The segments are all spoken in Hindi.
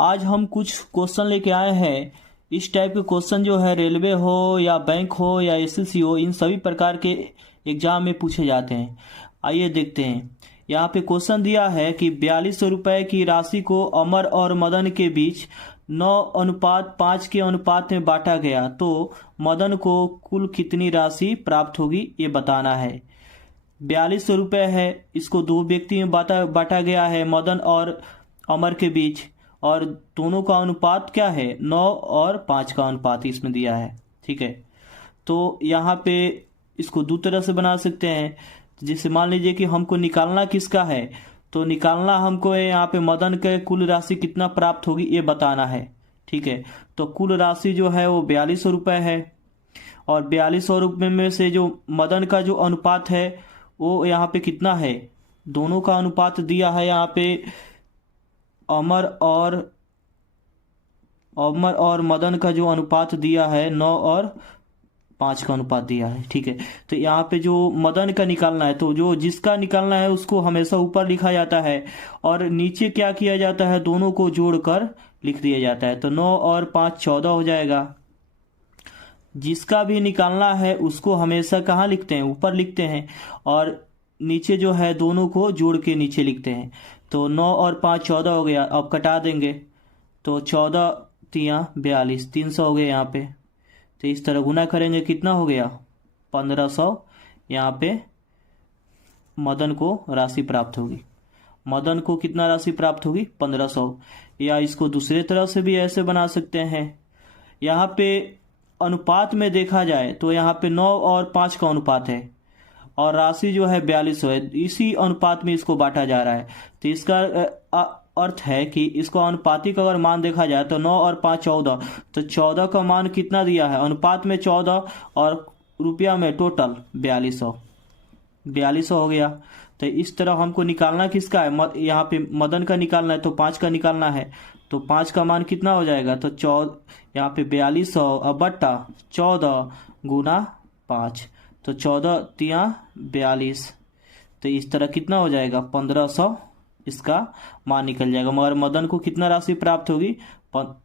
आज हम कुछ क्वेश्चन लेके आए हैं। इस टाइप के क्वेश्चन जो है रेलवे हो या बैंक हो या एसएससी हो, इन सभी प्रकार के एग्जाम में पूछे जाते हैं। आइए देखते हैं। यहाँ पे क्वेश्चन दिया है कि 4200 रुपये की राशि को अमर और मदन के बीच 9:5 के अनुपात में बांटा गया, तो मदन को कुल कितनी राशि प्राप्त होगी ये बताना है। 4200 रुपये है, इसको दो व्यक्ति में बांटा गया है, मदन और अमर के बीच, और दोनों का अनुपात क्या है, 9:5 का अनुपात इसमें दिया है। ठीक है, तो यहाँ पे इसको दो तरह से बना सकते हैं। जैसे मान लीजिए कि हमको निकालना किसका है, तो निकालना हमको है यहाँ पे मदन के कुल राशि कितना प्राप्त होगी ये बताना है। ठीक है, तो कुल राशि जो है वो 4200 रुपये है, और 4200 रुपये में से जो मदन का जो अनुपात है वो यहाँ पे कितना है, दोनों का अनुपात दिया है यहाँ पे। अमर और मदन का जो अनुपात दिया है 9:5 का अनुपात दिया है। ठीक है, तो यहाँ पे जो मदन का निकालना है, तो जो जिसका निकालना है उसको हमेशा ऊपर लिखा जाता है, और नीचे क्या किया जाता है, दोनों को जोड़कर लिख दिया जाता है। तो 9 और 5 14 हो जाएगा। जिसका भी निकालना है उसको हमेशा कहाँ लिखते हैं, ऊपर लिखते हैं, और नीचे जो है दोनों को जोड़ के नीचे लिखते हैं। तो 9 और 5 14 हो गया। अब कटा देंगे तो 14 तियाँ 42, 300 हो गए यहाँ पे। तो इस तरह गुना करेंगे, कितना हो गया, 1500। यहाँ पे मदन को राशि प्राप्त होगी। मदन को कितना राशि प्राप्त होगी, 1500। या इसको दूसरे तरह से भी ऐसे बना सकते हैं। यहाँ पे अनुपात में देखा जाए तो यहाँ पे 9 और 5 का अनुपात है, और राशि जो है 4200 है। इसी अनुपात में इसको बांटा जा रहा है। तो इसका अर्थ है कि इसको अनुपातिक अगर मान देखा जाए तो 9 और 5 14, तो 14 का मान कितना दिया है, अनुपात में 14 और रुपया में टोटल 4200 हो गया। तो इस तरह हमको निकालना किसका है, यहाँ पे मदन का निकालना है, तो 5 का निकालना है। तो 5 का मान कितना हो जाएगा, तो 14, यहाँ पे 4200 बट्टा 14 गुना 5, तो 14 तियाँ 42। तो इस तरह कितना हो जाएगा, 1500 इसका मान निकल जाएगा। मगर मदन को कितना राशि प्राप्त होगी,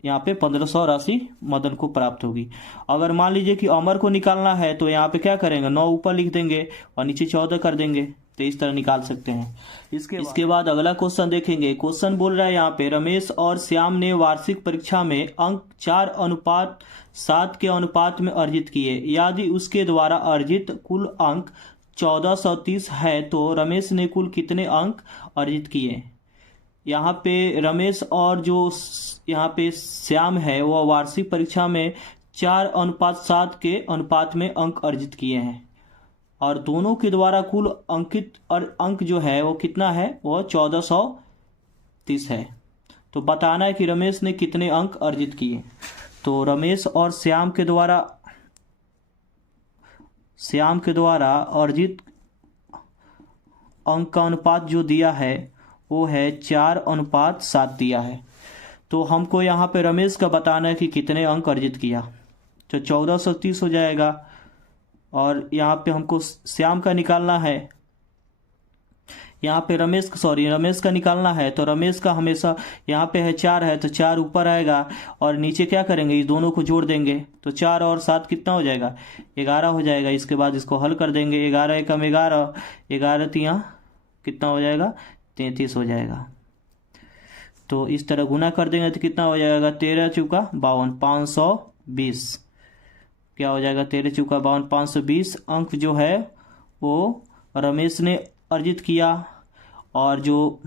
यहाँ पे 1500 राशि मदन को प्राप्त होगी। अगर मान लीजिए कि अमर को निकालना है तो यहाँ पे क्या करेंगे, 9 ऊपर लिख देंगे और नीचे 14 कर देंगे। तो इस तरह निकाल सकते हैं। इसके बाद अगला क्वेश्चन देखेंगे। क्वेश्चन बोल रहा है यहाँ पे, रमेश और श्याम ने वार्षिक परीक्षा में अंक 4:7 के अनुपात में अर्जित किए। यदि उसके द्वारा अर्जित कुल अंक 1430 है तो रमेश ने कुल कितने अंक अर्जित किए। यहाँ पे रमेश और जो यहाँ पे श्याम है वह वार्षिक परीक्षा में 4:7 के अनुपात में अंक अर्जित किए हैं, और दोनों के द्वारा कुल अंकित और अंक जो है वो कितना है, वो 1430 है। तो बताना है कि रमेश ने कितने अंक अर्जित किए। तो रमेश और श्याम के द्वारा अर्जित अंक का अनुपात जो दिया है वो है 4:7 दिया है। तो हमको यहाँ पे रमेश का बताना है कि कितने अंक अर्जित किया, तो 1430 हो जाएगा। और यहाँ पे हमको श्याम का निकालना है, यहाँ पे रमेश का निकालना है। तो रमेश का हमेशा यहाँ पे है 4 है, तो 4 ऊपर आएगा, और नीचे क्या करेंगे, इस दोनों को जोड़ देंगे। तो 4 और 7 कितना हो जाएगा, 11 हो जाएगा। इसके बाद इसको हल कर देंगे, 11 एकम 11, 11 तियाँ कितना हो जाएगा, 33 हो जाएगा। तो इस तरह गुना कर देंगे तो कितना हो जाएगा, 13 चौका 52, 520 क्या हो जाएगा, 13 चौका 52, 520 अंक जो है वो रमेश ने अर्जित किया। और जो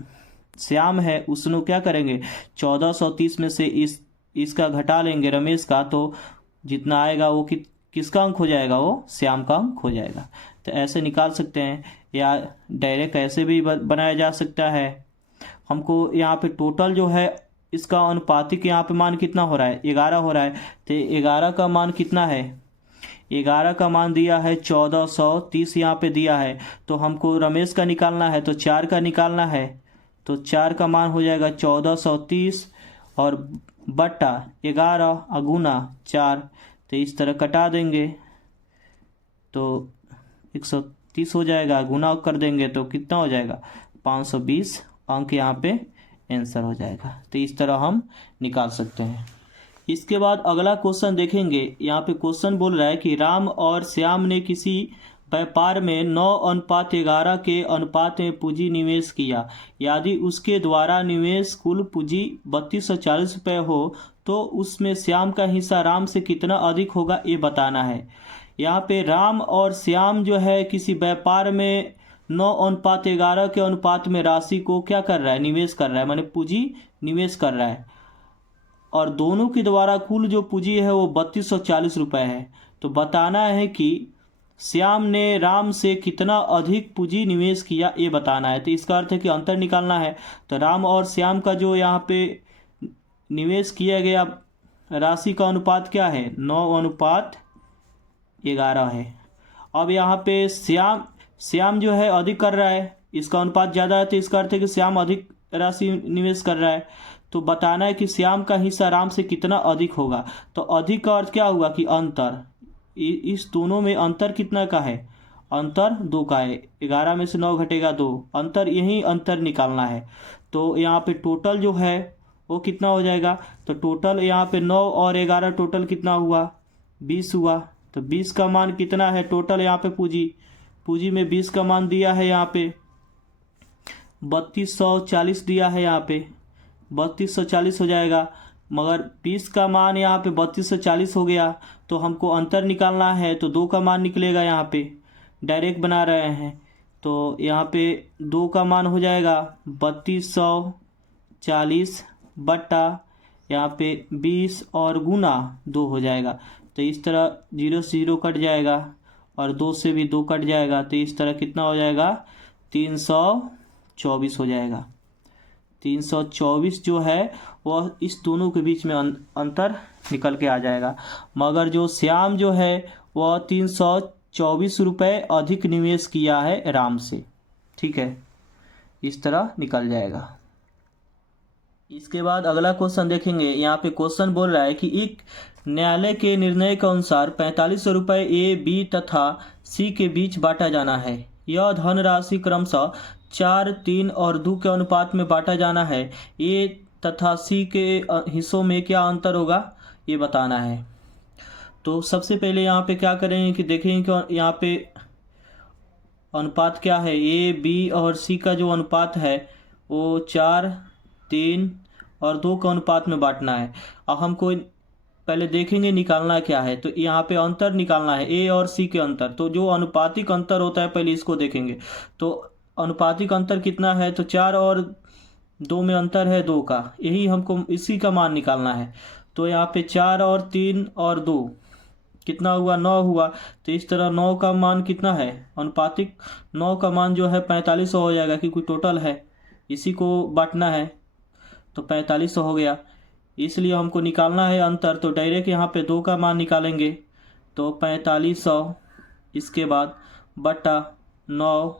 श्याम है उसने क्या करेंगे, 1430 में से इसका घटा लेंगे रमेश का, तो जितना आएगा वो किसका अंक हो जाएगा, वो श्याम का अंक हो जाएगा। तो ऐसे निकाल सकते हैं, या डायरेक्ट ऐसे भी बनाया जा सकता है। हमको यहाँ पे टोटल जो है इसका अनुपातिक यहाँ पे मान कितना हो रहा है, 11 हो रहा है। तो 11 का मान कितना है, 11 का मान दिया है 1430 यहाँ पे दिया है। तो हमको रमेश का निकालना है, तो 4 का निकालना है। तो 4 का मान हो जाएगा 1430 और बट्टा 11 अगुना 4। तो इस तरह कटा देंगे तो 130 हो जाएगा, गुना कर देंगे तो कितना हो जाएगा, 520 अंक यहाँ पे आंसर हो जाएगा। तो इस तरह हम निकाल सकते हैं। इसके बाद अगला क्वेश्चन देखेंगे। यहाँ पे क्वेश्चन बोल रहा है कि राम और श्याम ने किसी व्यापार में 9:11 के अनुपात में पूंजी निवेश किया। यदि उसके द्वारा निवेश कुल पूंजी 3240 रुपये हो तो उसमें श्याम का हिस्सा राम से कितना अधिक होगा, ये बताना है। यहाँ पे राम और श्याम जो है किसी व्यापार में 9:11 के अनुपात में राशि को क्या कर रहा है, निवेश कर रहा है, माने पूंजी निवेश कर रहा है। और दोनों के द्वारा कुल जो पूंजी है वो 3240 रुपये है। तो बताना है कि श्याम ने राम से कितना अधिक पूंजी निवेश किया, ये बताना है। तो इसका अर्थ है कि अंतर निकालना है। तो राम और श्याम का जो यहाँ पे निवेश किया गया राशि का अनुपात क्या है, 9:11 है। अब यहाँ पे श्याम जो है अधिक कर रहा है, इसका अनुपात ज़्यादा है, तो इसका अर्थ है कि श्याम अधिक राशि निवेश कर रहा है। तो बताना है कि श्याम का हिस्सा राम से कितना अधिक होगा। तो अधिक का अर्थ क्या हुआ कि अंतर, इस दोनों में अंतर कितना का है, अंतर 2 का है। 11 में से 9 घटेगा 2, अंतर यही अंतर निकालना है। तो यहाँ पे टोटल जो है वो कितना हो जाएगा, तो टोटल यहाँ पे 9 और 11 टोटल कितना हुआ, 20 हुआ। तो 20 का मान कितना है टोटल, यहाँ पे पूंजी में 20 का मान दिया है, यहाँ पे 3240 दिया है, यहाँ पे 3240 हो जाएगा। मगर 20 का मान यहाँ पे 3240 हो गया, तो हमको अंतर निकालना है। तो 2 का मान निकलेगा, यहाँ पे डायरेक्ट बना रहे हैं। तो यहाँ पे 2 का मान हो जाएगा 3240 बट्टा यहाँ पे 20 और गुना 2 हो जाएगा। तो इस तरह 0 से 0 कट जाएगा और 2 से भी 2 कट जाएगा। तो इस तरह कितना हो जाएगा, 324 हो जाएगा। 324 जो है वह इस दोनों के बीच में अंतर निकल के आ जाएगा। मगर जो श्याम जो है वह 324 रुपये अधिक निवेश किया है राम से, ठीक है, इस तरह निकल जाएगा। इसके बाद अगला क्वेश्चन देखेंगे। यहाँ पे क्वेश्चन बोल रहा है कि एक न्यायालय के निर्णय के अनुसार 4500 रुपये ए, बी तथा सी के बीच बांटा जाना है। यह धनराशि क्रमशः 4, 3 और 2 के अनुपात में बांटा जाना है। ए तथा सी के हिस्सों में क्या अंतर होगा, ये बताना है। तो सबसे पहले यहाँ पे क्या करेंगे कि देखेंगे कि यहाँ पे अनुपात क्या है। ए, बी और सी का जो अनुपात है वो 4, 3 और 2 के अनुपात में बांटना है। अब हमको पहले देखेंगे निकालना क्या है। तो यहाँ पे अंतर निकालना है, ए और सी के अंतर। तो जो अनुपातिक अंतर होता है पहले इसको देखेंगे। तो अनुपातिक अंतर कितना है, तो 4 और 2 में अंतर है 2 का, यही हमको इसी का मान निकालना है। तो यहाँ पे 4 और 3 और 2 कितना हुआ, 9 हुआ। तो इस तरह 9 का मान कितना है, अनुपातिक 9 का मान जो है 4500 हो जाएगा, क्योंकि टोटल है, इसी को बांटना है। तो 4500 हो गया, इसलिए हमको निकालना है अंतर। तो डायरेक्ट यहाँ पे 2 का मान निकालेंगे। तो 4500, इसके बाद बटा 9,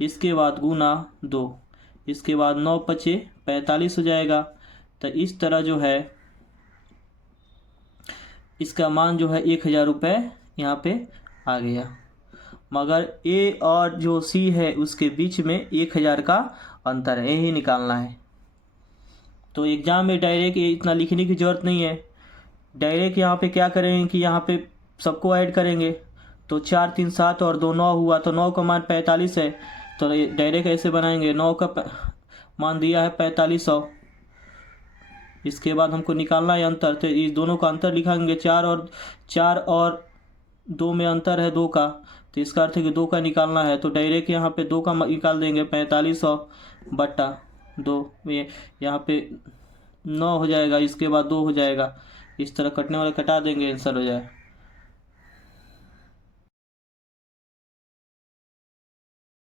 इसके बाद गुना 2, इसके बाद 9 पचे 45 हो जाएगा। तो इस तरह जो है इसका मान जो है 1000 रुपये यहाँ पे आ गया। मगर ए और जो सी है उसके बीच में 1000 का अंतर है, यही निकालना है। तो एग्ज़ाम में डायरेक्ट ये इतना लिखने की ज़रूरत नहीं है। डायरेक्ट यहाँ पे क्या करेंगे कि यहाँ पे सबको ऐड करेंगे। तो 4, 3, 7 और 2 9 हुआ। तो 9 का मान 45 है। तो डायरेक्ट ऐसे बनाएंगे, 9 का मान दिया है 4500। इसके बाद हमको निकालना है अंतर। तो इस दोनों का अंतर लिखेंगे, 4 और 2 में अंतर है 2 का। तो इसका अर्थ है कि 2 का निकालना है। तो डायरेक्ट यहाँ पे 2 का निकाल देंगे, 4500 बट्टा 2 में यहाँ पे 9 हो जाएगा, इसके बाद 2 हो जाएगा। इस तरह कटने वाला कटा देंगे, आंसर हो जाए।